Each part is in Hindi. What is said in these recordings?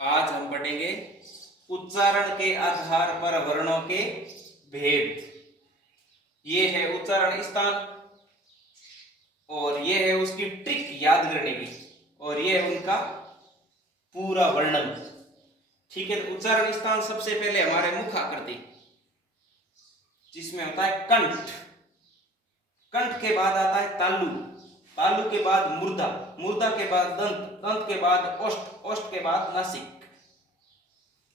आज हम पढ़ेंगे उच्चारण के आधार पर वर्णों के भेद। ये है उच्चारण स्थान और ये है उसकी ट्रिक याद करने की और ये है उनका पूरा वर्णन। ठीक है, तो उच्चारण स्थान सबसे पहले हमारे मुख आकृति जिसमें होता है कंठ। कंठ के बाद आता है तालु, तालु के बाद मूर्धा, मूर्धा के बाद दंत, दंत के बाद ओष्ठ, ओष्ठ के बाद नासिक।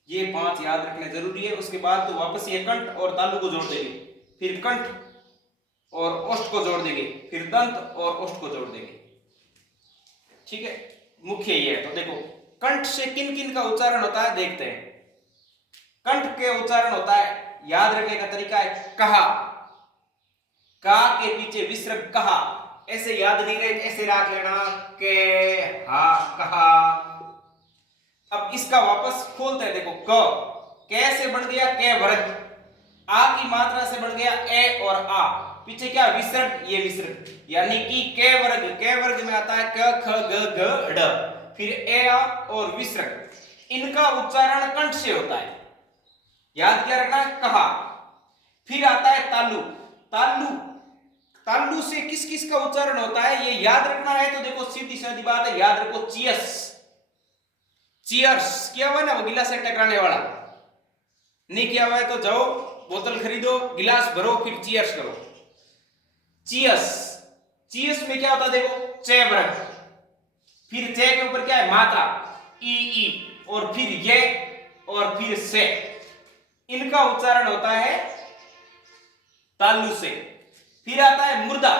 ये 5 याद रखने जरूरी है। उसके बाद तो वापस ये कंठ और तालु को जोड़ देंगे, फिर कंठ और ओष्ठ को जोड़ देंगे, फिर दंत और ओष्ठ को जोड़ देंगे। ठीक है, मुख्य ये है। तो देखो कंठ से किन किन का उच्चारण होता है देखते हैं। कंठ के उच्चारण होता है, याद रखने का तरीका है कहा, का के पीछे विसर्ग कहा, ऐसे याद नहीं रहे, ऐसे रख लेना के हा कहा। अब इसका वापस खोलते हैं। देखो क से बन गया के वर्ग, आ की मात्रा से बन गया ए और आ, पीछे क्या विसर्ग, ये विसर्ग, यानी कि के वर्ग में आता है क ख ग घ ढ, फिर ए आ और विसर्ग। इनका उच्चारण कंठ से होता है, याद क्या रखना है कहा। फिर आता है तालु, तालु, तालु से किस किस का उच्चारण होता है ये याद रखना है। तो देखो सीधी सादी बात है, याद रखो चियर्स, चियर्स किया हुआ है ना, वो गिलास से टकराने वाला। नहीं किया हुआ है तो जाओ बोतल खरीदो, गिलास भरो, फिर चियर्स करो। चियर्स, चियर्स में क्या होता है देखो चे वर्ग, फिर चे के ऊपर क्या है मात्रा ई ई, और फिर ये और फिर से। इनका उच्चारण होता है तालु से। फिर आता है मुर्दा,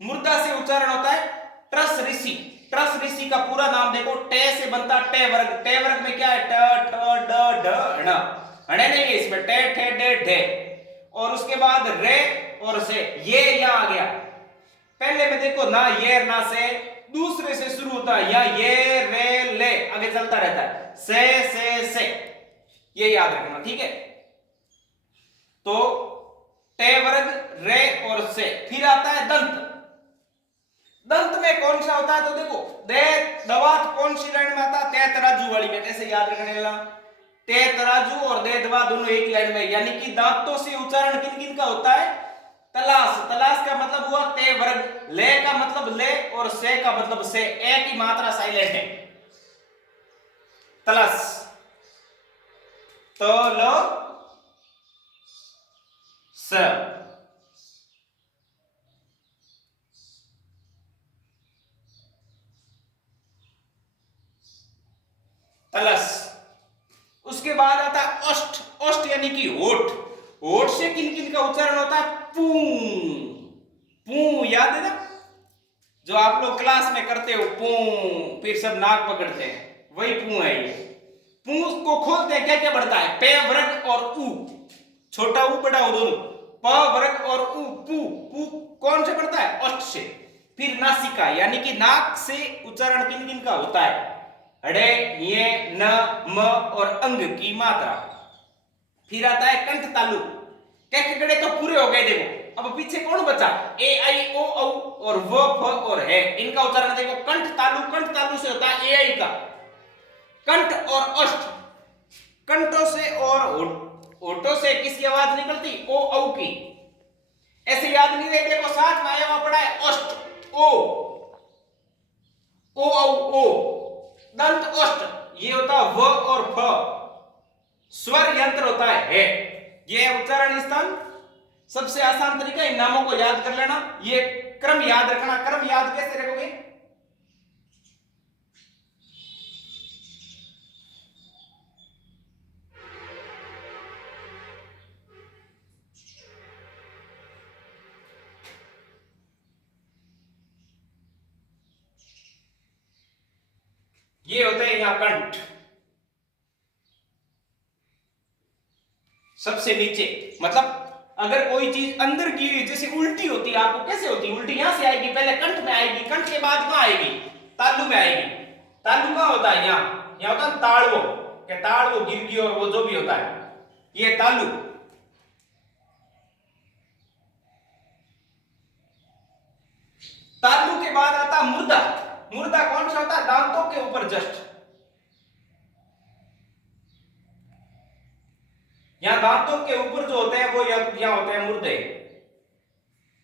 मुर्दा से उच्चारण होता है ट्रस ऋषि। ट्रस ऋषि का पूरा नाम देखो, टे से बनता टे वर्ग, टे वर्ग में क्या है ट ठ ड ढ ण, हणे नहीं है इसमें, टे ठे डे ढे, और उसके बाद रे और से, ये यहां आ गया। पहले में देखो ना ये ना से, दूसरे से शुरू होता है, या ये रे ले आगे चलता रहता है, से, ये याद रखना। ठीक है, तो टे वर्ग रे और से। फिर आता है दंत, दंत में कौन सा होता है तो देखो दे दवात कौन सी लाइन में आता है, ते तराजू वाली में। कैसे याद रखने वाला, ते तराजू और दे दवा दोनों एक लाइन में, यानी कि दांतों से उच्चारण किन किन का होता है तलाश। तलाश का मतलब हुआ ते वर्ग, ले का मतलब ले और से का मतलब से, ए की मात्रा साइलेंट है, तलाश। तो लो स, तलस। उसके बाद आता है ओष्ठ, ओष्ठ यानी कि होठ। होठ से किन किन का उच्चारण होता है पू, पू याद है ना, जो आप लोग क्लास में करते हो पू, फिर सब नाक पकड़ते हैं, वही पू है ये। पू को खोलते हैं, क्या क्या बढ़ता है पे वर्ग और ऊ, छोटा ऊ बड़ा ऊ दोनों, प वर्ग और ऊ, पू, पू कौन से बढ़ता है ओष्ठ से। फिर नासिका, यानी कि नाक से उच्चारण किन किन का होता है अड़े ये न म और अंग की मात्रा। फिर आता है कंठ तालु, कह गड़े तो पूरे हो गए। देखो अब पीछे कौन बचा, ए आई ओ औ और व फ और है, इनका उच्चारण देखो कंठ तालु, कंठ तालु से होता है ए आई का। कंठ और ओष्ठ, कंठों से और ओठों से किसकी आवाज निकलती ओ औ की, ऐसे याद नहीं रहे। देखो साथ में आया हुआ पड़ा है ओष्ठ, ओ ओ औ ओ, दंत ओष्ठ, ये होता है व और फ, स्वर यंत्र होता है। ये उच्चारण स्थान। सबसे आसान तरीका इन नामों को याद कर लेना, ये क्रम याद रखना। क्रम याद कैसे रखोगे, ये होते हैं यहां कंठ सबसे नीचे। मतलब अगर कोई चीज अंदर गिरी, जैसे उल्टी होती है, आपको कैसे होती है उल्टी, यहां से आएगी, पहले कंठ में आएगी, कंठ के बाद कहां आएगी तालु में आएगी। तालु कहां होता है यहां होता है तालवो, क्या तालवो गिरगी और वो जो भी होता है ये तालु। तालु के बाद आता मुर्दा, मुर्दा कौन सा होता है दांतों के ऊपर जस्ट, यहाँ दांतों के ऊपर जो होते हैं वो यहाँ होते हैं मुर्दे,